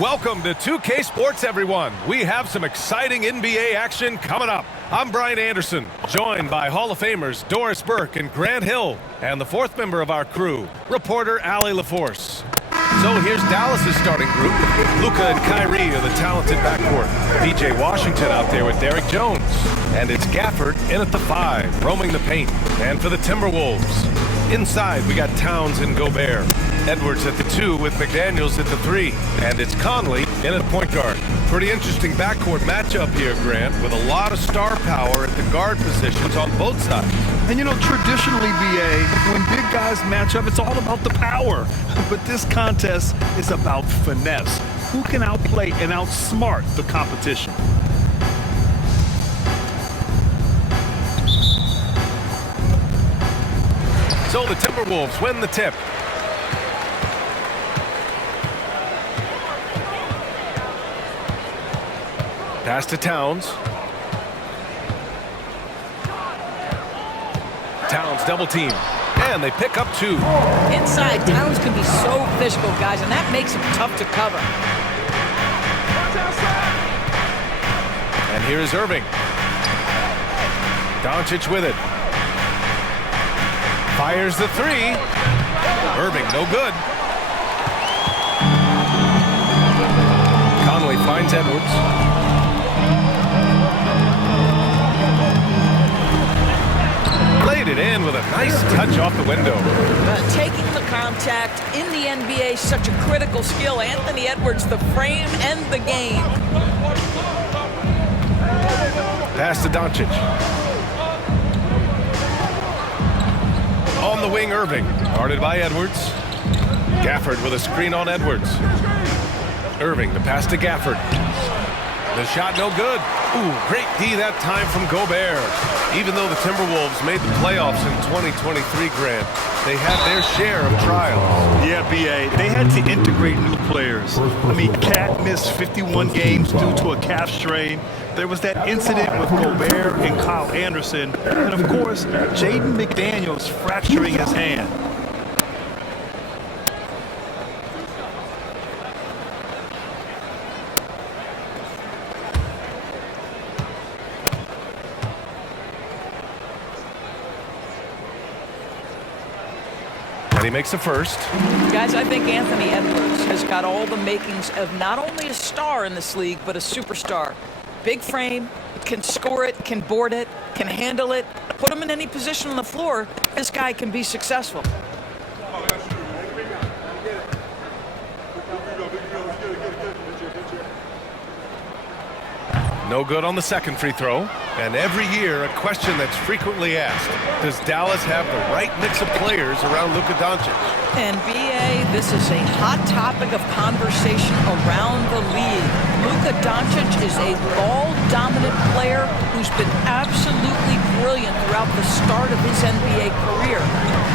Welcome to 2K Sports, everyone. We have some exciting NBA action coming up. I'm Brian Anderson, joined by Hall of Famers Doris Burke and Grant Hill, and the fourth member of our crew, reporter Allie LaForce. So here's Dallas's starting group. Luka and Kyrie are the talented backcourt. PJ Washington out there with Derrick Jones. And it's Gafford in at the 5, roaming the paint. And for the Timberwolves, inside we got Towns and Gobert. Edwards at the 2 with McDaniels at the 3. And it's Conley in at point guard. Pretty interesting backcourt matchup here, Grant, with a lot of star power at the guard positions on both sides. And you know, traditionally, BA, when big guys match up, it's all about the power. But this contest is about finesse. Who can outplay and outsmart the competition? So the Timberwolves win the tip. Pass to Towns. Towns double team. And they pick up 2. Inside, Towns can be so physical, guys, and that makes him tough to cover. And here is Irving. Doncic with it. Fires the 3. Irving, no good. Conley finds Edwards. Laid it in with a nice touch off the window. Taking the contact in the NBA is such a critical skill. Anthony Edwards, the frame and the game. Pass to Doncic. On the wing, Irving. Guarded by Edwards. Gafford with a screen on Edwards. Irving, the pass to Gafford. The shot no good. Ooh, great D that time from Gobert. Even though the Timberwolves made the playoffs in 2023, Grant, they had their share of trials. Yeah, BA, they had to integrate new players. I mean, Cat missed 51 games due to a calf strain. There was that incident with Gobert and Kyle Anderson. And, of course, Jaden McDaniels fracturing his hand. He makes the first. Guys, I think Anthony Edwards has got all the makings of not only a star in this league, but a superstar. Big frame, can score it, can board it, can handle it. Put him in any position on the floor, this guy can be successful. No good on the second free throw. And every year, a question that's frequently asked, does Dallas have the right mix of players around Luka Doncic? And BA, this is a hot topic of conversation around the league. Luka Doncic is a ball-dominant player who's been absolutely brilliant throughout the start of his NBA career.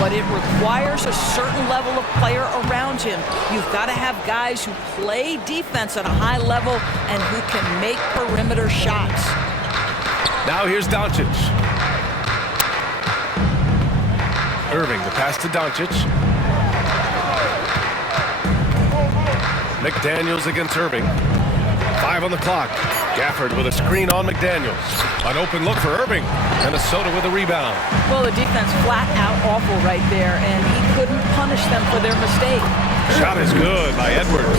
But it requires a certain level of player around him. You've got to have guys who play defense at a high level and who can make perimeter shots. Now here's Doncic. Irving, the pass to Doncic. McDaniels against Irving. 5 on the clock. Gafford with a screen on McDaniels. An open look for Irving. Minnesota with a rebound. Well, the defense flat out awful right there, and he couldn't punish them for their mistake. Shot is good by Edwards.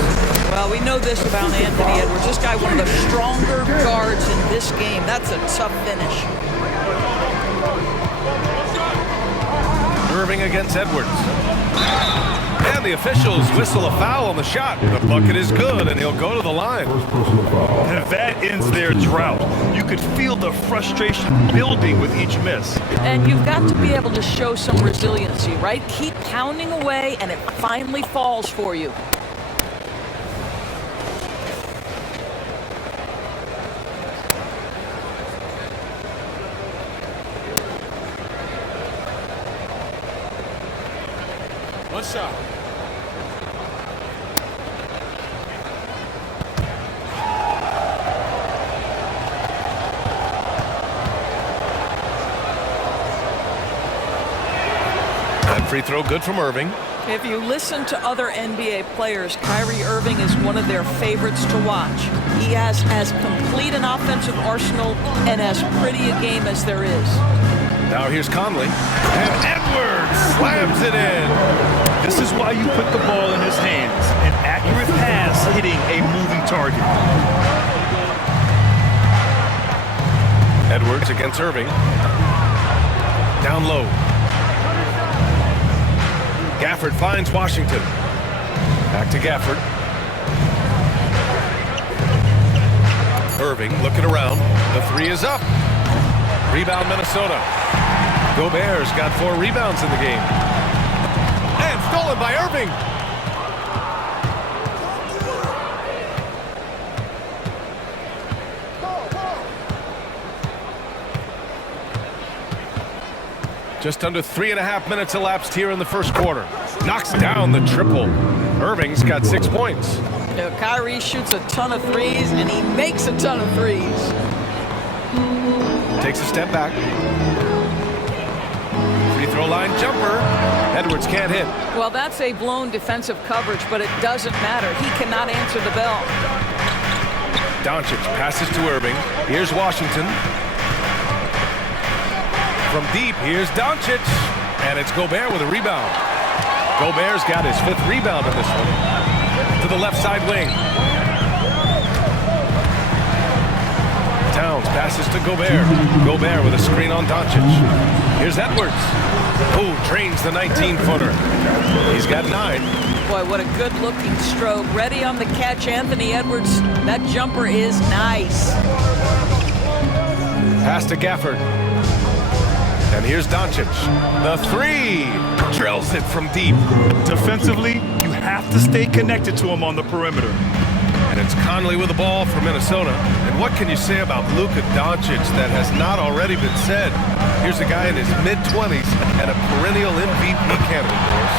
Well, we know this about Anthony Edwards. This guy, one of the stronger guards in this game. That's a tough finish. Irving against Edwards. And the officials whistle a foul on the shot. The bucket is good, and he'll go to the line. And that ends their drought. You could feel the frustration building with each miss. And you've got to be able to show some resiliency, right? Keep pounding away, and it finally falls for you. One shot. That free throw good from Irving. If you listen to other NBA players, Kyrie Irving is one of their favorites to watch. He has as complete an offensive arsenal and as pretty a game as there is. Now here's Conley. And Edwards slams it in. This is why you put the ball in his hands. An accurate pass hitting a moving target. Edwards against Irving. Down low. Gafford finds Washington. Back to Gafford. Irving looking around. The three is up. Rebound Minnesota. Gobert's got 4 rebounds in the game. And stolen by Irving. Just under 3.5 minutes elapsed here in the first quarter. Knocks down the triple. Irving's got 6 points. You know, Kyrie shoots a ton of threes, and he makes a ton of threes. Takes a step back. Free throw line jumper. Edwards can't hit. Well, that's a blown defensive coverage, but it doesn't matter. He cannot answer the bell. Doncic passes to Irving. Here's Washington. From deep, here's Doncic. And it's Gobert with a rebound. Gobert's got his 5th rebound in this one. To the left side wing. Towns passes to Gobert. Gobert with a screen on Doncic. Here's Edwards. Who drains the 19-footer. He's got 9. Boy, what a good-looking stroke. Ready on the catch, Anthony Edwards. That jumper is nice. Pass to Gafford. And here's Doncic. The 3. Drills it from deep. Defensively, you have to stay connected to him on the perimeter. And it's Conley with the ball for Minnesota. And what can you say about Luka Doncic that has not already been said? Here's a guy in his mid-20s and a perennial MVP candidate, Morris.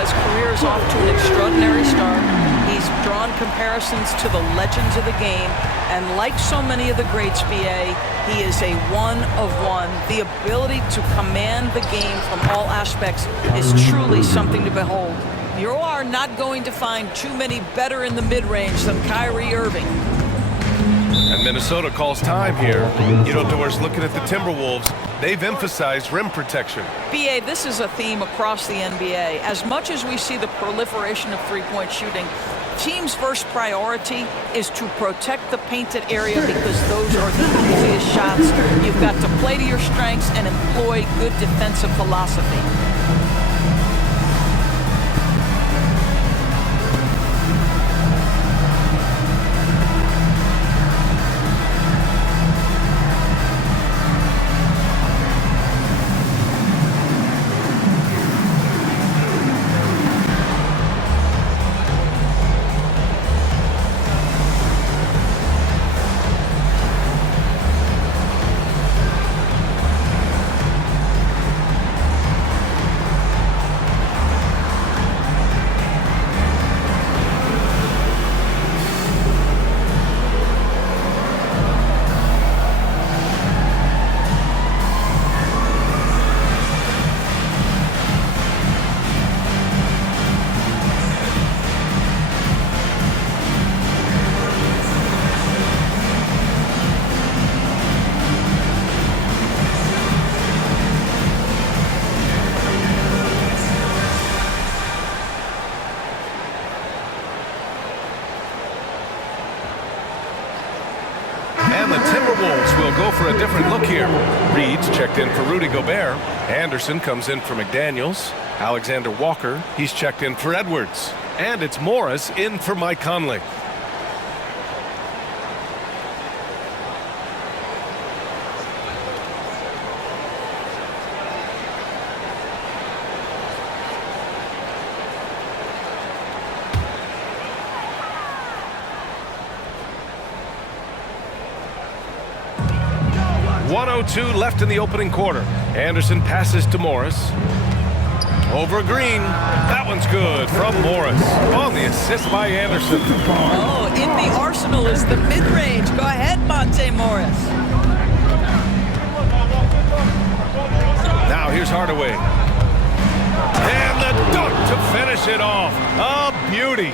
His career is off to an extraordinary start. He's drawn comparisons to the legends of the game. And like so many of the greats, BA, he is a one-of-one. The ability to command the game from all aspects is truly something to behold. You are not going to find too many better in the mid-range than Kyrie Irving. And Minnesota calls time here. You know, Doris, looking at the Timberwolves, they've emphasized rim protection. BA, this is a theme across the NBA. As much as we see the proliferation of three-point shooting, team's first priority is to protect the painted area because those are the easiest shots. You've got to play to your strengths and employ good defensive philosophy. And the Timberwolves will go for a different look here. Reed's checked in for Rudy Gobert. Anderson comes in for McDaniels. Alexander Walker, he's checked in for Edwards. And it's Morris in for Mike Conley. .102 left in the opening quarter. Anderson passes to Morris. Over Green. That one's good from Morris. On the assist by Anderson. Oh, in the arsenal is the mid-range. Go ahead, Monte Morris. Now here's Hardaway. And the dunk to finish it off. A beauty.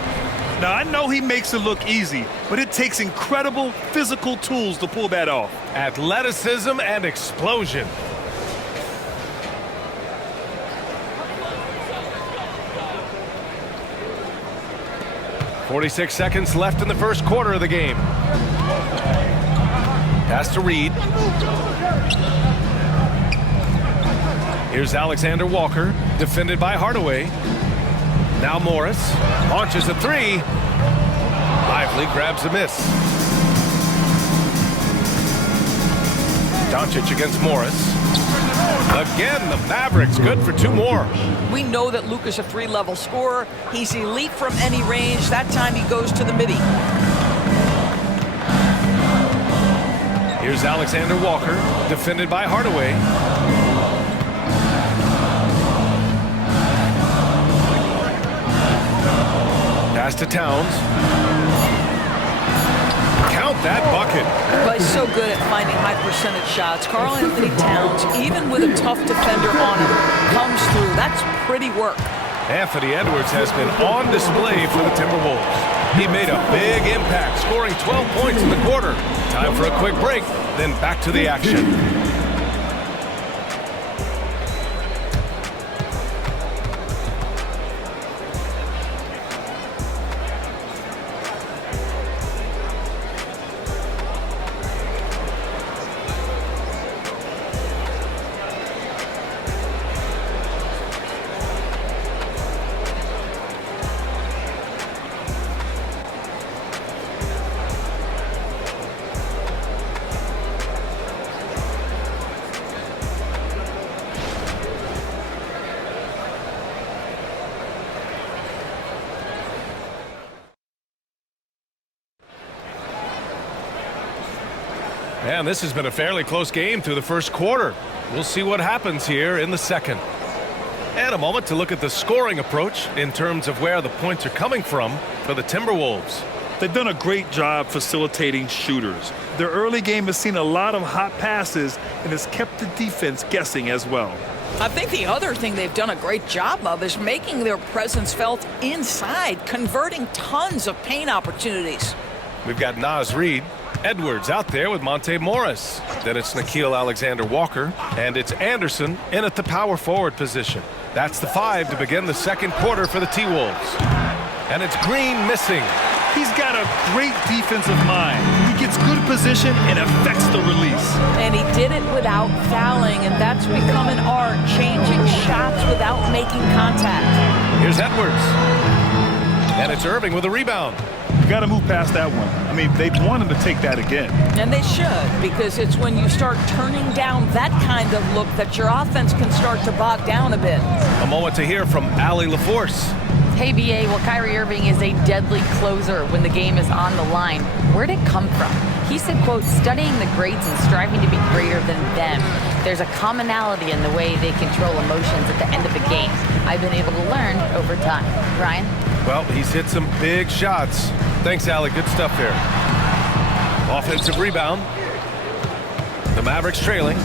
Now, I know he makes it look easy, but it takes incredible physical tools to pull that off. Athleticism and explosion. "46 seconds left in the first quarter of the game. Pass to Reed. Here's Alexander Walker, defended by Hardaway. Now Morris launches a three. Lively grabs a miss. Doncic against Morris. Again, the Mavericks good for two more. We know that Luka's a three-level scorer. He's elite from any range. That time he goes to the midi. Here's Alexander Walker, defended by Hardaway. Pass to Towns. Count that bucket. But he's so good at finding high percentage shots. Karl Anthony Towns, even with a tough defender on him, comes through. That's pretty work. Anthony Edwards has been on display for the Timberwolves. He made a big impact, scoring 12 points in the quarter. Time for a quick break, then back to the action. And this has been a fairly close game through the first quarter. We'll see what happens here in the second. And a moment to look at the scoring approach in terms of where the points are coming from for the Timberwolves. They've done a great job facilitating shooters. Their early game has seen a lot of hot passes and has kept the defense guessing as well. I think the other thing they've done a great job of is making their presence felt inside, converting tons of paint opportunities. We've got Naz Reid. Edwards out there with Monte Morris. Then it's Nickeil Alexander-Walker. And it's Anderson in at the power forward position. That's the 5 to begin the second quarter for the T-Wolves. And it's Green missing. He's got a great defensive mind. He gets good position and affects the release. And he did it without fouling, and that's become an art, changing shots without making contact. Here's Edwards. And it's Irving with a rebound. You got to move past that one. I mean, they want him to take that again. And they should, because it's when you start turning down that kind of look that your offense can start to bog down a bit. A moment to hear from Allie LaForce. Hey, BA, well, Kyrie Irving is a deadly closer when the game is on the line. Where'd it come from? He said, quote, studying the greats and striving to be greater than them. There's a commonality in the way they control emotions at the end of a game. I've been able to learn over time. Ryan? Well, he's hit some big shots. Thanks, Allie. Good stuff there. Offensive rebound. The Mavericks trailing.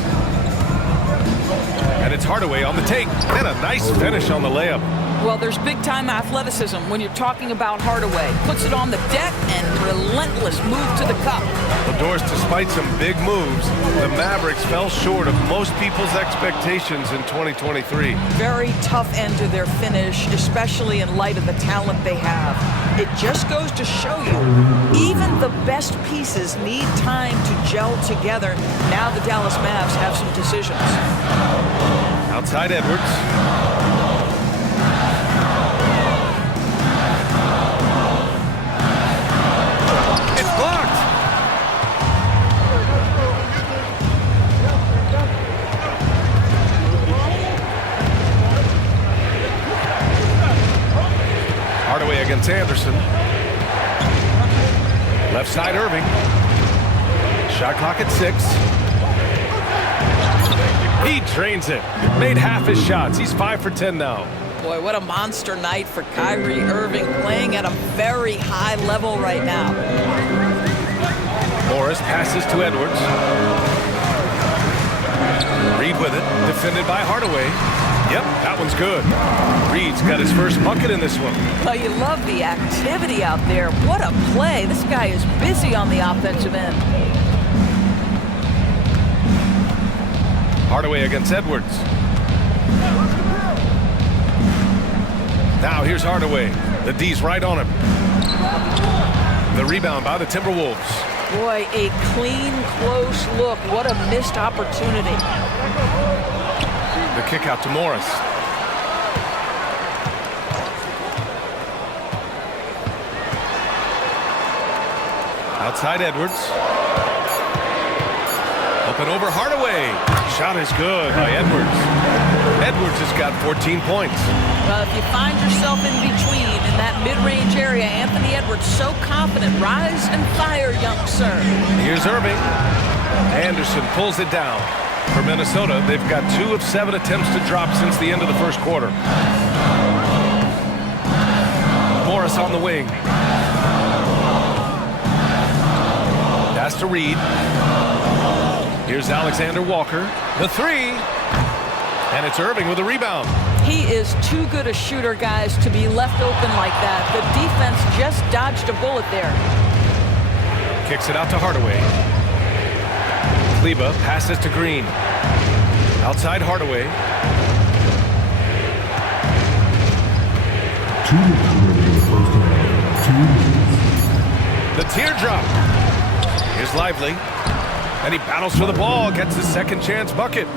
And it's Hardaway on the take. And a nice finish on the layup. Well, there's big-time athleticism when you're talking about Hardaway. Puts it on the deck and relentless move to the cup. Well, Doris, despite some big moves, the Mavericks fell short of most people's expectations in 2023. Very tough end to their finish, especially in light of the talent they have. It just goes to show you, even the best pieces need time to gel together. Now the Dallas Mavs have some decisions. Outside Edwards. Hardaway against Anderson. Left side Irving. Shot clock at 6. He drains it. Made half his shots. He's 5 for 10 now. Boy, what a monster night for Kyrie Irving, playing at a very high level right now. Morris passes to Edwards. Reed with it, defended by Hardaway. Yep, that one's good. Reed's got his first bucket in this one. Well, you love the activity out there. What a play. This guy is busy on the offensive end. Hardaway against Edwards. Now here's Hardaway. The D's right on him. The rebound by the Timberwolves. Boy, a clean, close look. What a missed opportunity. The kick out to Morris. Outside Edwards. Up and over Hardaway. Shot is good by Edwards. Edwards has got 14 points. Well, if you find yourself in between in that mid-range area, Anthony Edwards so confident. Rise and fire, young sir. Here's Irving. Anderson pulls it down. For Minnesota, they've got 2 of 7 attempts to drop since the end of the first quarter. Morris on the wing. Pass to Reed. Here's Alexander Walker. The 3. And it's Irving with a rebound. He is too good a shooter, guys, to be left open like that. The defense just dodged a bullet there. Kicks it out to Hardaway. Kleba passes to Green. Outside Hardaway. The teardrop. Here's Lively. And he battles for the ball, gets his second chance bucket.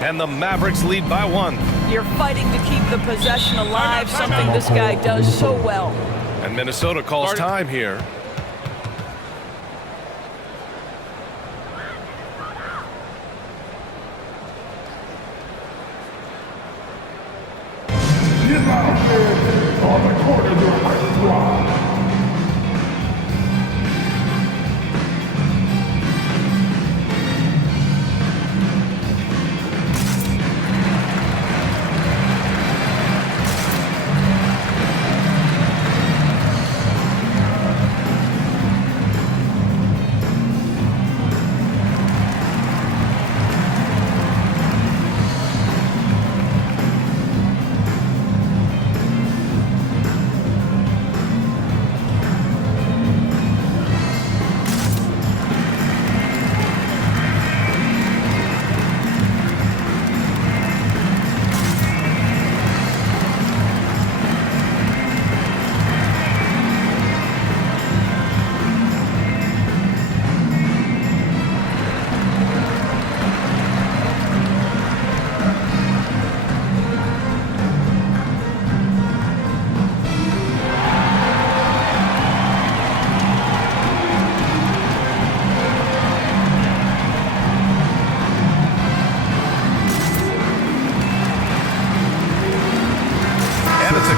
And the Mavericks lead by 1. You're fighting to keep the possession alive, something this guy does so well. And Minnesota calls time here. On the corner of the right.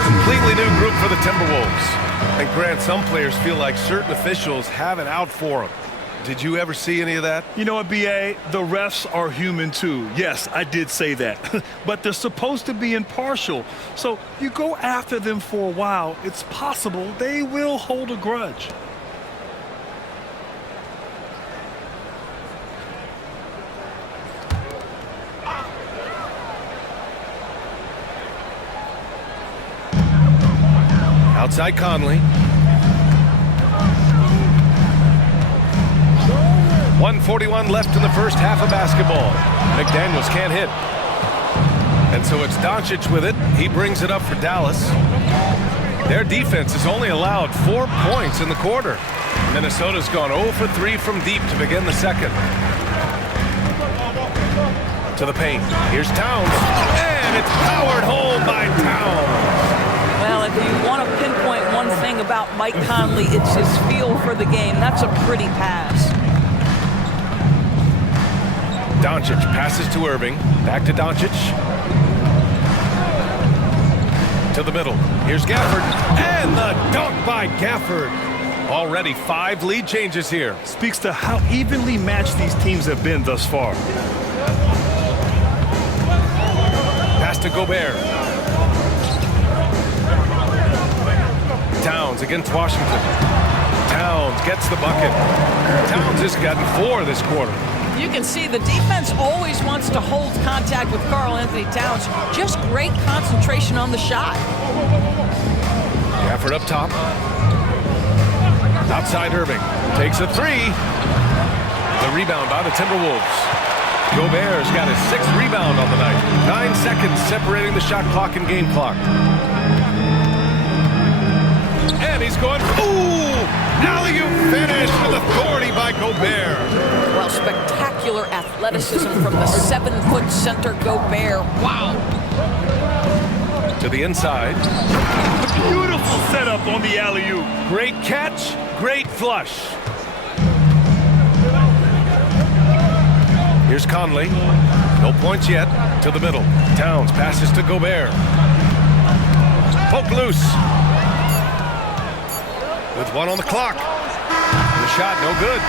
Completely new group for the Timberwolves. And Grant, some players feel like certain officials have it out for them. Did you ever see any of that? You know what, B.A.? The refs are human too. Yes, I did say that. But they're supposed to be impartial. So you go after them for a while, it's possible they will hold a grudge. Outside Conley. 1:41 left in the first half of basketball. McDaniels can't hit. And so it's Doncic with it. He brings it up for Dallas. Their defense has only allowed 4 points in the quarter. Minnesota's gone 0 for 3 from deep to begin the second. To the paint. Here's Towns. And it's powered home by Towns. Well, if you want to pinpoint one thing about Mike Conley, it's his feel for the game. That's a pretty pass. Doncic passes to Irving. Back to Doncic. To the middle. Here's Gafford. And the dunk by Gafford. Already 5 lead changes here. Speaks to how evenly matched these teams have been thus far. Pass to Gobert. Towns against Washington. Towns gets the bucket. Towns has gotten 4 this quarter. You can see the defense always wants to hold contact with Karl Anthony Towns. Just great concentration on the shot. Gafford up top. Outside Irving. Takes a three. The rebound by the Timberwolves. Gobert's got his 6th rebound on the night. 9 seconds separating the shot clock and game clock. And he's going, ooh! Alley-oop finish with authority by Gobert. Well, spectacular athleticism from the 7-foot center Gobert. Wow. To the inside. Beautiful setup on the alley-oop. Great catch, great flush. Here's Conley. No points yet. To the middle. Towns passes to Gobert. Poke loose. With 1 on the clock. The shot no good.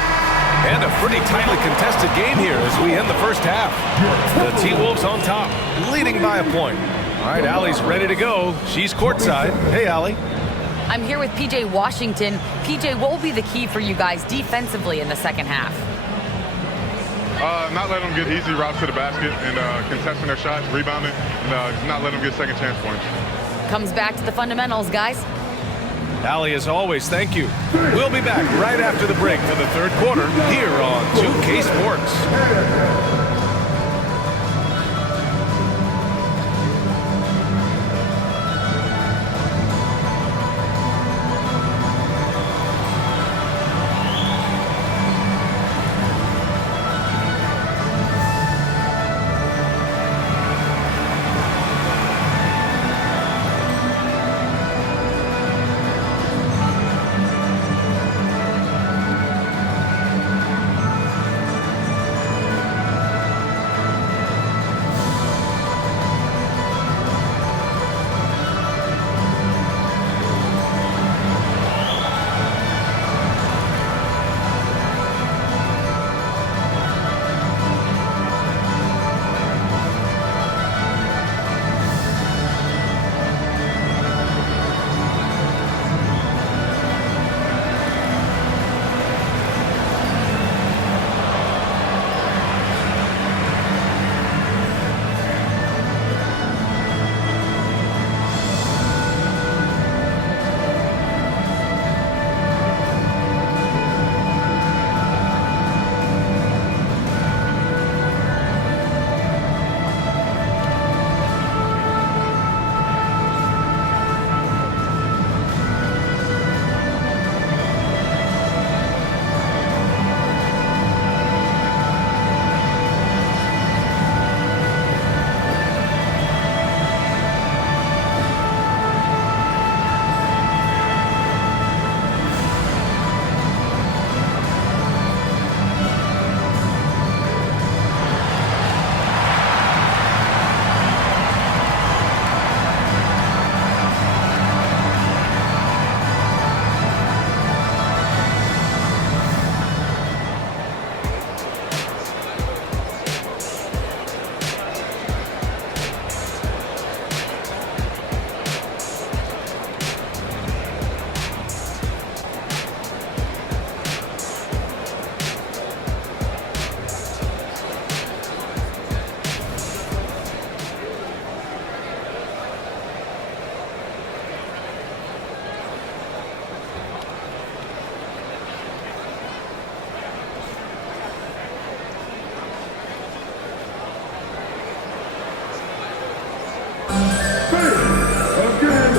And a pretty tightly contested game here as we end the first half. The T-Wolves on top, leading by a point. All right, Allie's ready to go. She's courtside. Hey, Allie. I'm here with PJ Washington. PJ, what will be the key for you guys defensively in the second half? Not letting them get easy routes to the basket and contesting their shots, rebounding, and not letting them get second chance points. Comes back to the fundamentals, guys. Allie, as always, thank you. We'll be back right after the break for the third quarter here on 2K Sports.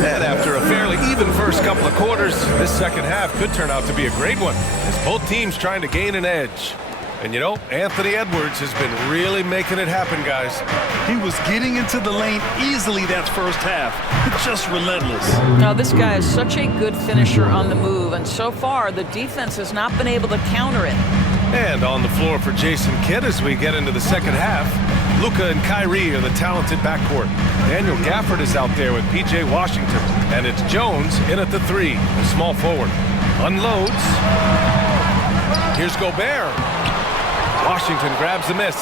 And after a fairly even first couple of quarters, this second half could turn out to be a great one, as both teams trying to gain an edge. And you know, Anthony Edwards has been really making it happen, guys. He was getting into the lane easily that first half. Just relentless. Now, this guy is such a good finisher on the move, and so far, the defense has not been able to counter it. And on the floor for Jason Kidd as we get into the second half, Luka and Kyrie are the talented backcourt. Daniel Gafford is out there with PJ Washington. And it's Jones in at the 3, the small forward. Unloads. Here's Gobert. Washington grabs the miss.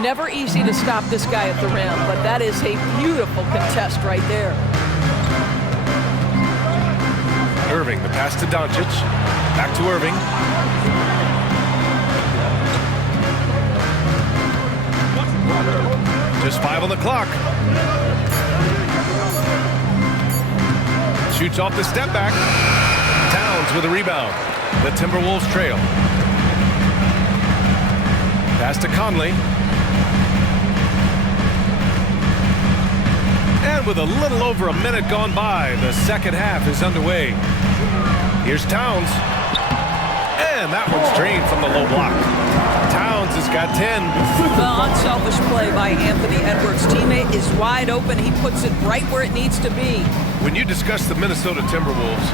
Never easy to stop this guy at the rim, but that is a beautiful contest right there. Irving, the pass to Doncic. Back to Irving. Shoots off the step back. Towns with a rebound. The Timberwolves trail. Pass to Conley. And with a little over a minute gone by, the second half is underway. Here's Towns. And that one's drained from the low block. Towns has got 10. The unselfish play by Anthony Edwards' teammate is wide open. He puts it right where it needs to be. When you discuss the Minnesota Timberwolves,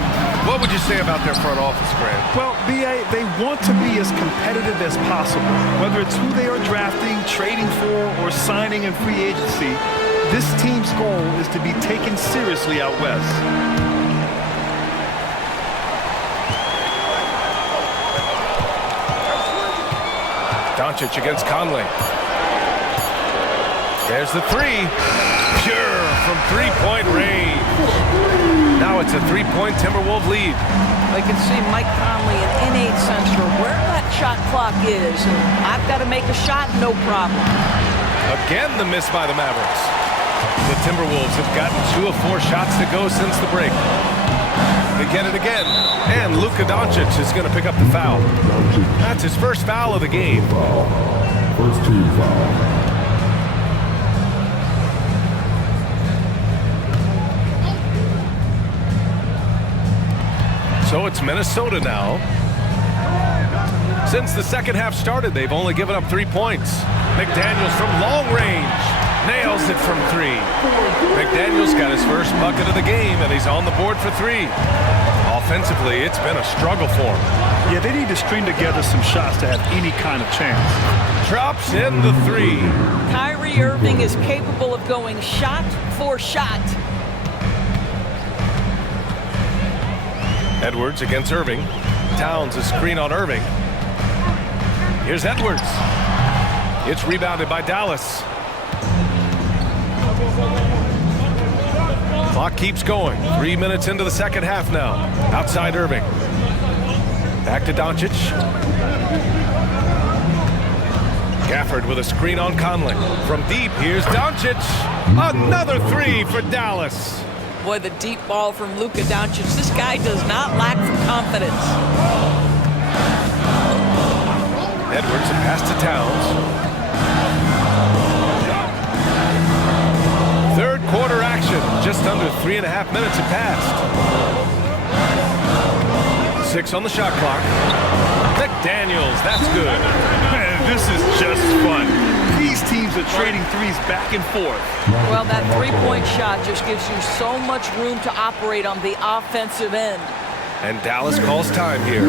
what would you say about their front office, Grant? Well, B.A., they want to be as competitive as possible. Whether it's who they are drafting, trading for, or signing in free agency, this team's goal is to be taken seriously out west. Doncic against Conley. There's the three. Pure from three-point range. Now it's a three-point Timberwolves lead. I can see Mike Conley an innate sense for where that shot clock is. I've got to make a shot, no problem. Again, the miss by the Mavericks. The Timberwolves have gotten 2 of 4 shots to go since the break. They get it again. And Luka Doncic is going to pick up the foul. That's his first foul of the game. First team foul. So it's Minnesota now. Since the second half started, they've only given up 3 points. McDaniels from long range. Nails it from 3. McDaniels got his first bucket of the game, and he's on the board for 3. Offensively, it's been a struggle for him. Yeah, they need to string together some shots to have any kind of chance. Drops in the 3. Kyrie Irving is capable of going shot for shot. Edwards against Irving. Towns a screen on Irving. Here's Edwards. It's rebounded by Dallas. Clock keeps going. 3 minutes into the second half now. Outside Irving. Back to Doncic. Gafford with a screen on Conley. From deep, here's Doncic. Another 3 for Dallas. Boy, the deep ball from Luka Doncic. This guy does not lack for confidence. Edwards and pass to Towns. Third quarter action. Just under 3.5 minutes have passed. 6 on the shot clock. McDaniels, that's good. Man, this is just fun. These teams are trading threes back and forth. Well, that three-point shot just gives you so much room to operate on the offensive end. And Dallas calls time here.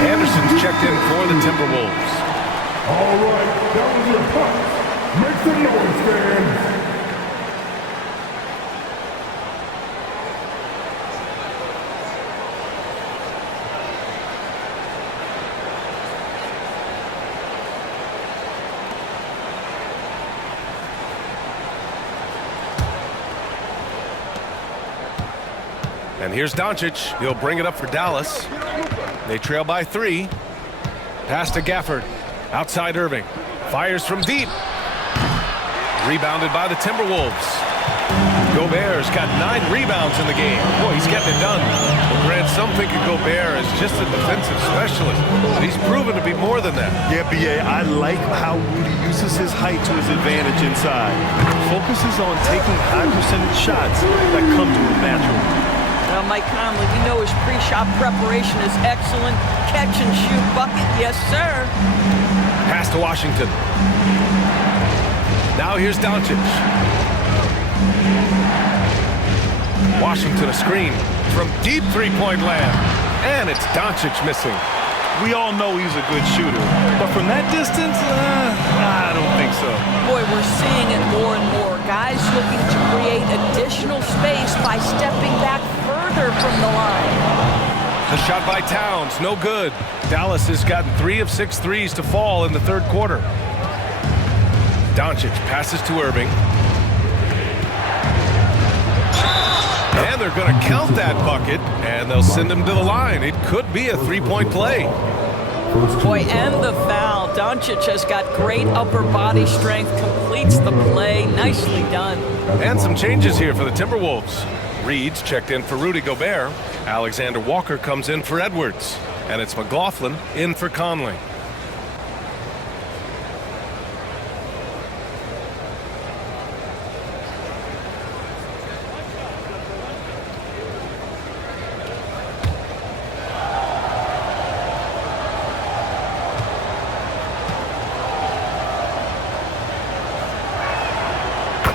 Anderson's checked in for the Timberwolves. All right, that was your punch. Make some noise, fans. And here's Doncic. He'll bring it up for Dallas. They trail by 3. Pass to Gafford. Outside Irving. Fires from deep. Rebounded by the Timberwolves. Gobert's got 9 rebounds in the game. Boy, he's getting it done. Well, Grant, some think of Gobert as just a defensive specialist, but he's proven to be more than that. Yeah, B.A., I like how Rudy uses his height to his advantage inside. Focuses on taking high percentage shots that come to him naturally. Now, Mike Conley, we know his pre-shot preparation is excellent. Catch and shoot bucket, yes, sir. Pass to Washington. Now here's Doncic. Washington a screen from deep three-point land. And it's Doncic missing. We all know he's a good shooter, but from that distance, I don't think so. Boy, we're seeing it more and more. Guys looking to create additional space by stepping back further from the line. The shot by Towns, no good. Dallas has gotten 3 of 6 threes to fall in the third quarter. Doncic passes to Irving. And they're going to count that bucket, and they'll send him to the line. It could be a three-point play. Boy, and the foul. Doncic has got great upper body strength, completes the play. Nicely done. And some changes here for the Timberwolves. Reed's checked in for Rudy Gobert. Alexander Walker comes in for Edwards. And it's McLaughlin in for Conley.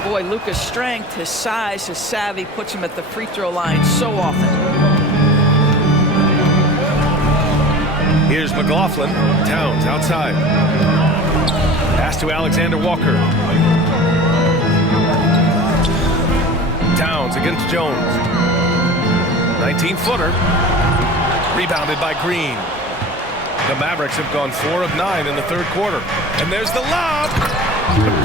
Boy, Luka's strength, his size, his savvy puts him at the free throw line so often. Here's McLaughlin. Towns outside. Pass to Alexander Walker. Towns against Jones. 19-footer. Rebounded by Green. The Mavericks have gone 4 of 9 in the third quarter. And there's the lob.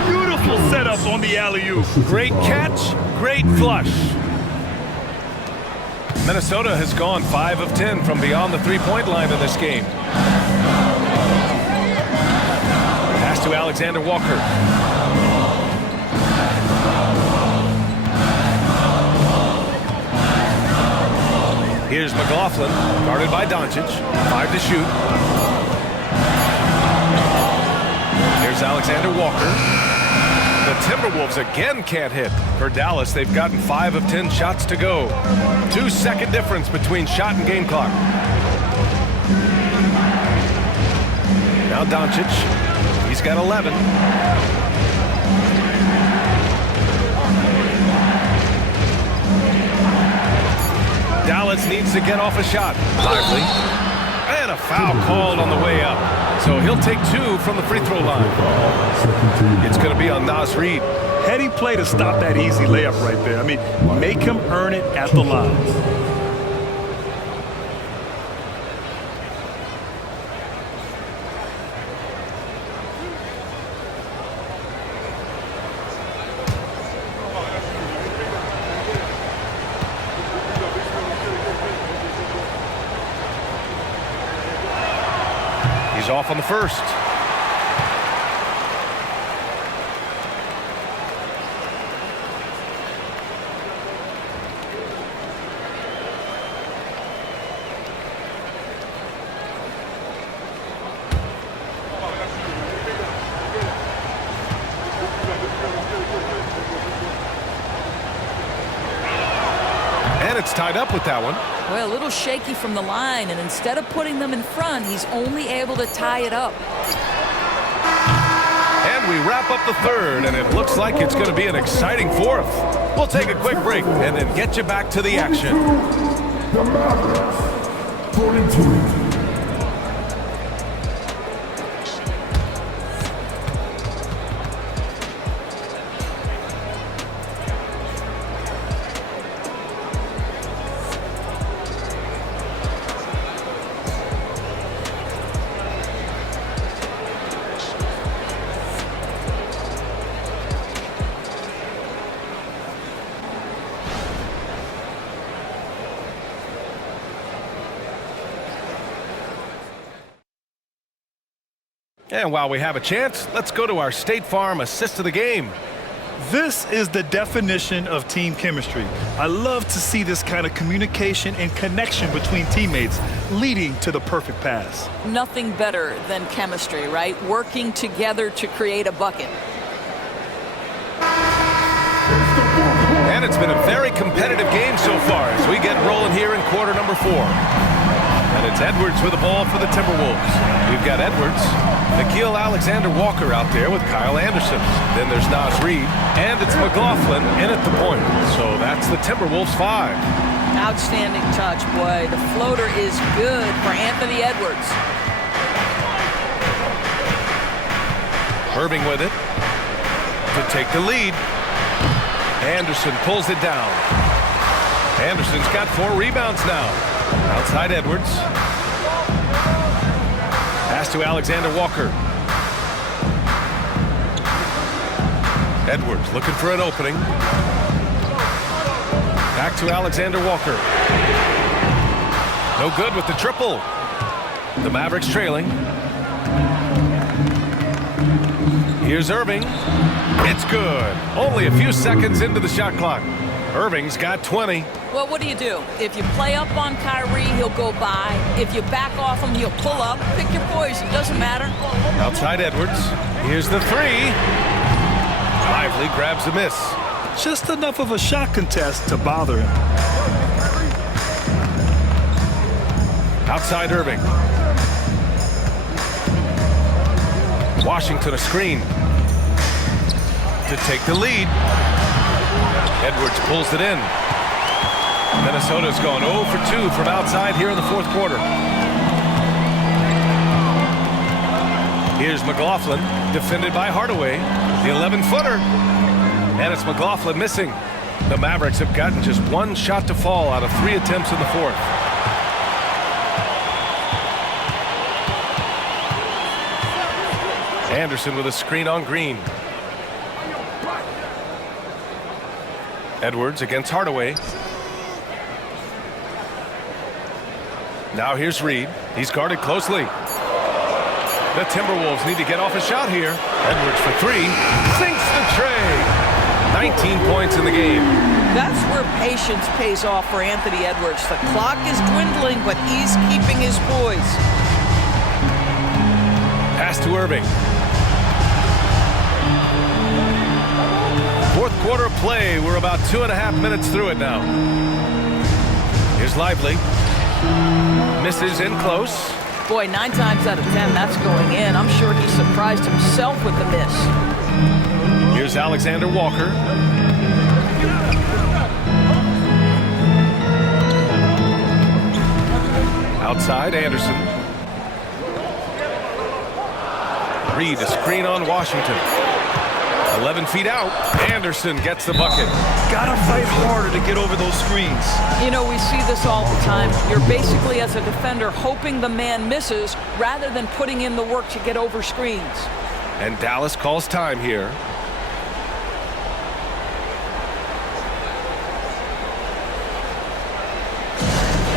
Beautiful setup on the alley-oop. Great catch, great flush. Minnesota has gone 5 of 10 from beyond the three-point line in this game. Pass to Alexander Walker. Here's McLaughlin, guarded by Doncic. 5 to shoot. Here's Alexander Walker. The Timberwolves again can't hit. For Dallas, they've gotten 5 of 10 shots to go. 2-second difference between shot and game clock. Now Doncic. He's got 11. Dallas needs to get off a shot. Lively. And a foul called on the way up. So he'll take 2 from the free throw line. It's going to be on Naz Reid. Heady play to stop that easy layup right there. I mean, make him earn it at the line. He's off on the first. And it's tied up with that one. Well, a little shaky from the line, and instead of putting them in front, he's only able to tie it up. And we wrap up the third, and it looks like it's going to be an exciting fourth. We'll take a quick break and then get you back to the action. The Mavericks, 42. And while we have a chance, let's go to our State Farm assist of the game. This is the definition of team chemistry. I love to see this kind of communication and connection between teammates leading to the perfect pass. Nothing better than chemistry, right? Working together to create a bucket. And it's been a very competitive game so far as we get rolling here in quarter number 4. And it's Edwards with the ball for the Timberwolves. We've got Edwards, Nickeil Alexander-Walker out there with Kyle Anderson. Then there's Naz Reid, and it's McLaughlin in at the point. So that's the Timberwolves 5. Outstanding touch, boy. The floater is good for Anthony Edwards. Irving with it to take the lead. Anderson pulls it down. Anderson's got 4 rebounds now. Outside Edwards. Pass to Alexander-Walker. Edwards looking for an opening. Back to Alexander-Walker. No good with the triple. The Mavericks trailing. Here's Irving. It's good. Only a few seconds into the shot clock. Irving's got 20. Well, what do? If you play up on Kyrie, he'll go by. If you back off him, he'll pull up. Pick your poison. Doesn't matter. Outside Edwards. Here's the 3. Lively grabs a miss. Just enough of a shot contest to bother him. Outside Irving. Washington a screen to take the lead. Edwards pulls it in. Minnesota's gone 0 for 2 from outside here in the 4th quarter. Here's McLaughlin, defended by Hardaway. The 11-footer. And it's McLaughlin missing. The Mavericks have gotten just 1 shot to fall out of 3 attempts in the 4th. Anderson with a screen on Green. Edwards against Hardaway. Now here's Reid. He's guarded closely. The Timberwolves need to get off a shot here. Edwards for 3. Sinks the tray. 19 points in the game. That's where patience pays off for Anthony Edwards. The clock is dwindling, but he's keeping his poise. Pass to Irving. 4th quarter of play. We're about 2.5 minutes through it now. Here's Lively. Misses in close. Boy, 9 times out of 10, that's going in. I'm sure he surprised himself with the miss. Here's Alexander-Walker. Outside, Anderson. Reid, a screen on Washington. 11 feet out. Anderson gets the bucket. Gotta fight harder to get over those screens. You know, we see this all the time. You're basically, as a defender, hoping the man misses rather than putting in the work to get over screens. And Dallas calls time here.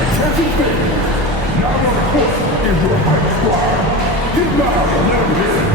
Attention fans. Now on the court is your hype squad. Get loud and let them hear it.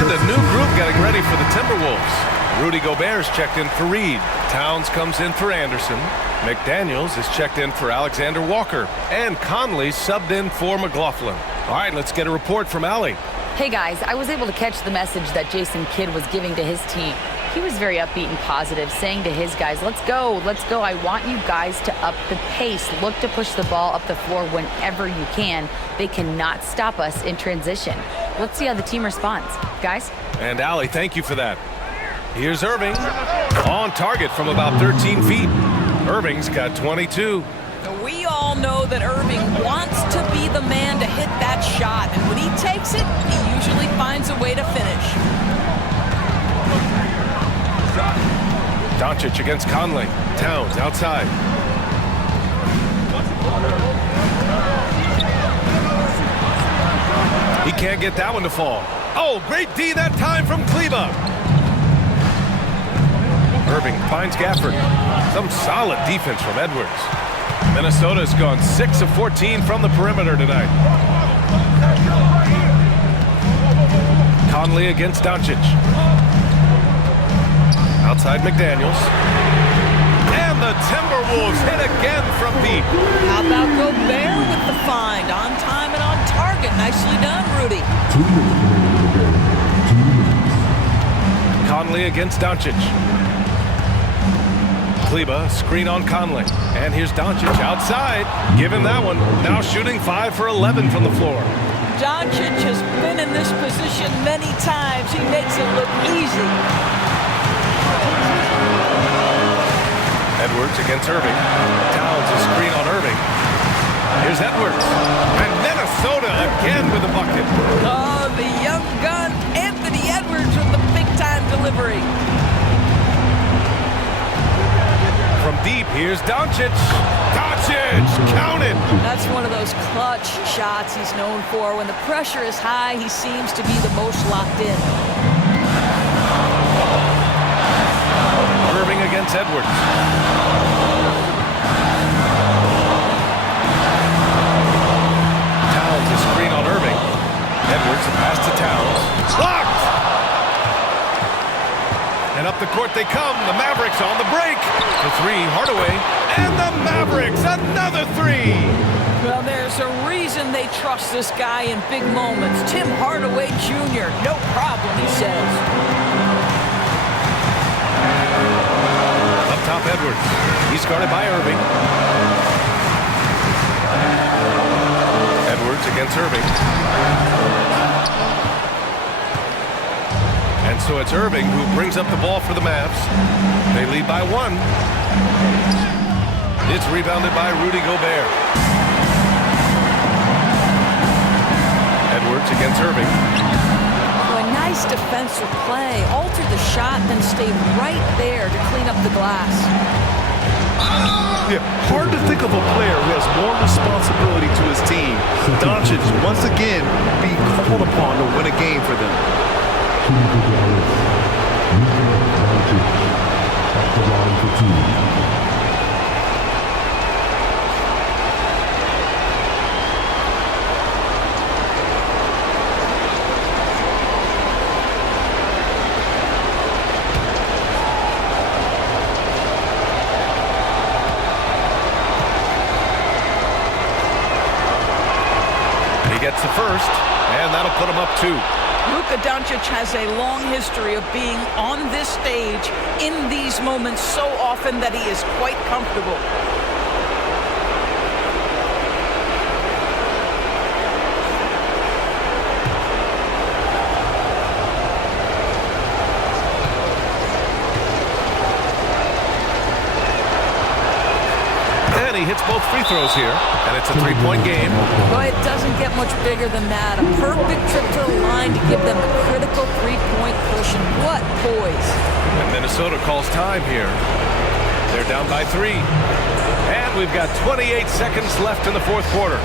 And a new group getting ready for the Timberwolves. Rudy Gobert's checked in for Reid. Towns comes in for Anderson. McDaniels is checked in for Alexander Walker, and Conley subbed in for McLaughlin. All right, let's get a report from Allie. Hey guys, I was able to catch the message that Jason Kidd was giving to his team. He was very upbeat and positive, saying to his guys, let's go. I want you guys to up the pace. Look to push the ball up the floor whenever you can. They cannot stop us in transition. Let's see how the team responds. Guys? And Allie, thank you for that. Here's Irving, on target from about 13 feet. Irving's got 22. We all know that Irving wants to be the man to hit that shot, and when he takes it, he usually finds a way to finish. Doncic against Conley. Towns outside. He can't get that one to fall. Oh, great D that time from Kleba. Irving finds Gafford. Some solid defense from Edwards. Minnesota's gone 6 of 14 from the perimeter tonight. Conley against Doncic. Outside McDaniels. And the Timberwolves hit again from deep. How about Gobert with the find? On time and on target. Nicely done, Rudy. Conley against Doncic. Kleba, screen on Conley. And here's Doncic outside. Give him that one. Now shooting 5 for 11 from the floor. Doncic has been in this position many times. He makes it look easy. Edwards against Irving. Towns a screen on Irving. Here's Edwards. And Minnesota again with a bucket. Oh, the young gun, Anthony Edwards with the big-time delivery. From deep, here's Doncic. Doncic, counted. That's one of those clutch shots he's known for. When the pressure is high, he seems to be the most locked in. Irving against Edwards. Towns a screen on Irving. Edwards a pass to Towns. Blocked! And up the court they come. The Mavericks on the break. The three, Hardaway. And the Mavericks, another three. Well, there's a reason they trust this guy in big moments. Tim Hardaway Jr., no problem, he says. Up top, Edwards. He's guarded by Irving. Edwards against Irving. And so it's Irving who brings up the ball for the Mavs. They lead by 1. It's rebounded by Rudy Gobert. Edwards against Irving. Oh, a nice defensive play. Alter the shot, then stay right there to clean up the glass. Yeah, hard to think of a player who has more responsibility to his team. Doncic once again being called upon to win a game for them. At the line for 2. He gets the first, and that'll put him up 2. Luka Doncic has a long history of being on this stage in these moments so often that he is quite comfortable. And he hits both free throws here, and it's a 3-point game. But it doesn't get much bigger than that. A perfect trip to the line to give them a critical 3-point cushion. What poise. And Minnesota calls time here. They're down by 3. And we've got 28 seconds left in the fourth quarter.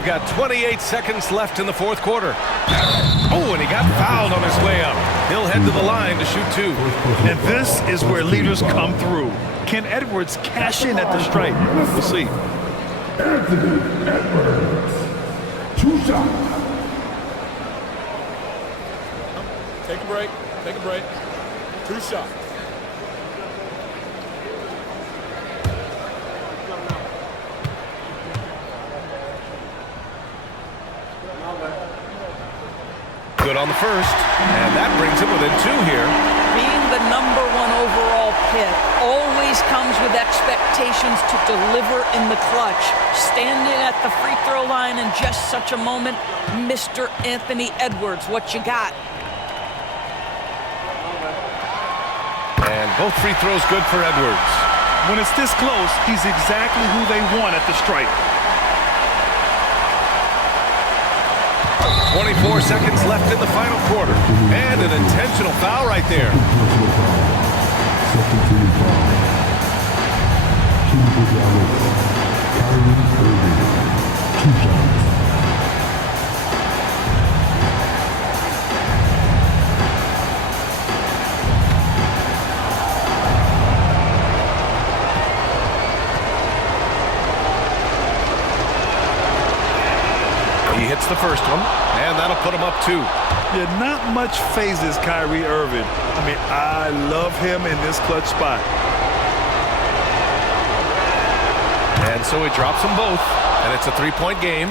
we've got 28 seconds left in the fourth quarter. Oh, and he got fouled on his way up. He'll head to the line to shoot 2. And this is where leaders come through. Can Edwards cash in at the stripe? We'll see. Anthony Edwards. 2 shots. Take a break. Take a break. 2 shots. Good on the first, and that brings him within 2 here. Being the number 1 overall pick always comes with expectations to deliver in the clutch. Standing at the free throw line in just such a moment, Mr. Anthony Edwards, what you got? And both free throws good for Edwards. When it's this close, he's exactly who they want at the stripe. 24 seconds left in the final quarter. And an intentional foul right there. Second team foul. Timberwolves. Kyrie Irving. 2 shots. He hits the first one, and that'll put him up 2. Yeah, not much phases Kyrie Irving. I mean, I love him in this clutch spot. And so he drops them both, and it's a 3-point game.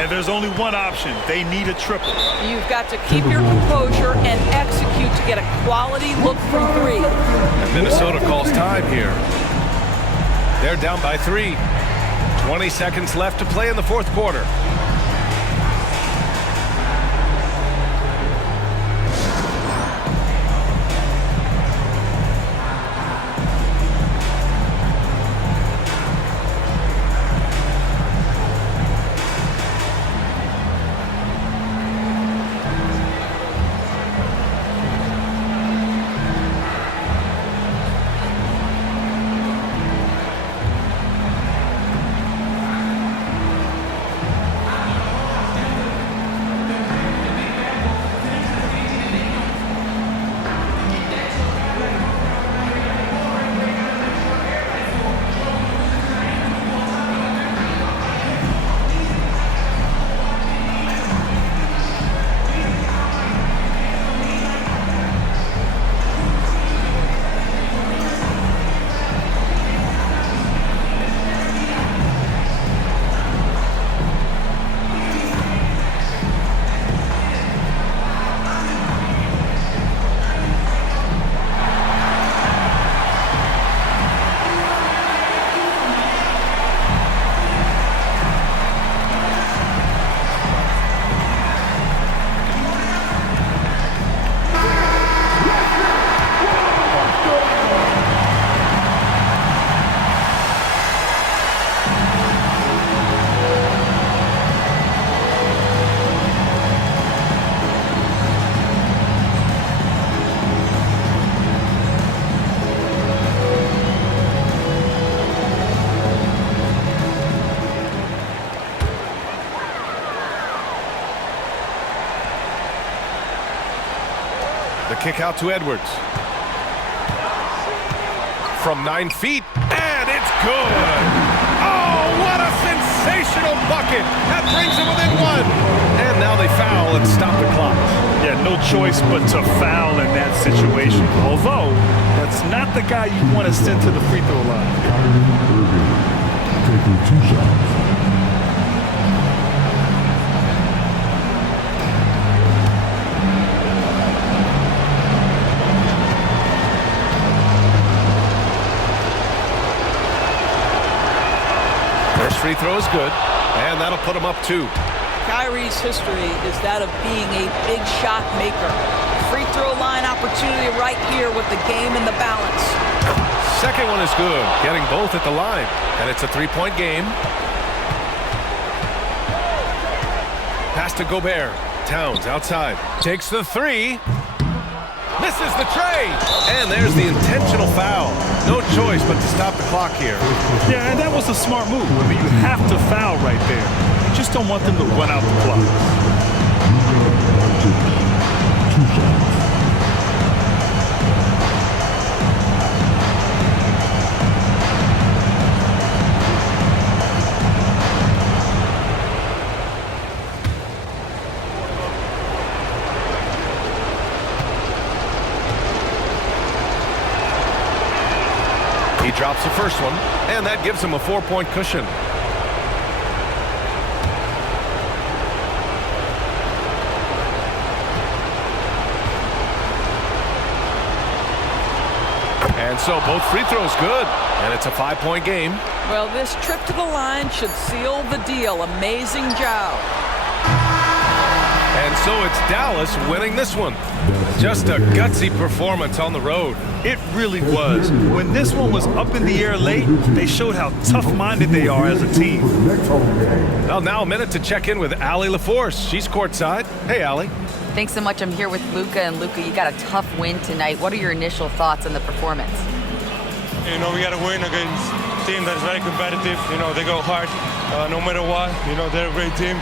And there's only one option. They need a triple. You've got to keep your composure and execute to get a quality look from 3. And Minnesota calls time here. They're down by 3. 20 seconds left to play in the fourth quarter. The kick out to Edwards. From 9 feet, and it's good. Oh, what a sensational bucket. That brings him within 1. And now they foul and stop the clock. Yeah, no choice but to foul in that situation. Although, that's not the guy you want to send to the free throw line. Kyrie Irving taking 2 shots. First free throw is good, and that'll put him up 2. Kyrie's history is that of being a big shot maker. Free throw line opportunity right here with the game in the balance. Second one is good, getting both at the line, and it's a 3-point game. Pass to Gobert. Towns outside. Takes the 3. Misses the trade. And there's the intentional foul. No choice but to stop the clock here. Yeah, and that was a smart move. I mean, you have to foul right there. You just don't want them to run out the clock. He drops the first one, and that gives him a 4-point cushion. And so both free throws good, and it's a 5-point game. Well, this trip to the line should seal the deal. Amazing job. And so it's Dallas winning this one. Just a gutsy performance on the road. It really was. When this one was up in the air late, they showed how tough-minded they are as a team. Well, now a minute to check in with Allie LaForce. She's courtside. Hey, Allie. Thanks so much. I'm here with Luka. And Luka, you got a tough win tonight. What are your initial thoughts on the performance? You know, we got to win against a team that's very competitive. You know, they go hard no matter what. You know, they're a great team.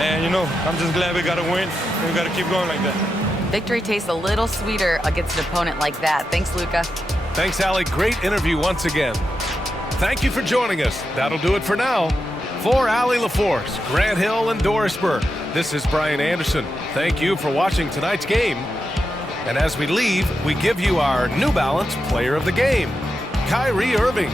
And, you know, I'm just glad we got to win. And we got to keep going like that. Victory tastes a little sweeter against an opponent like that. Thanks, Luka. Thanks, Allie. Great interview once again. Thank you for joining us. That'll do it for now. For Allie LaForce, Grant Hill, and Doris Burke, this is Brian Anderson. Thank you for watching tonight's game. And as we leave, we give you our New Balance Player of the Game, Kyrie Irving.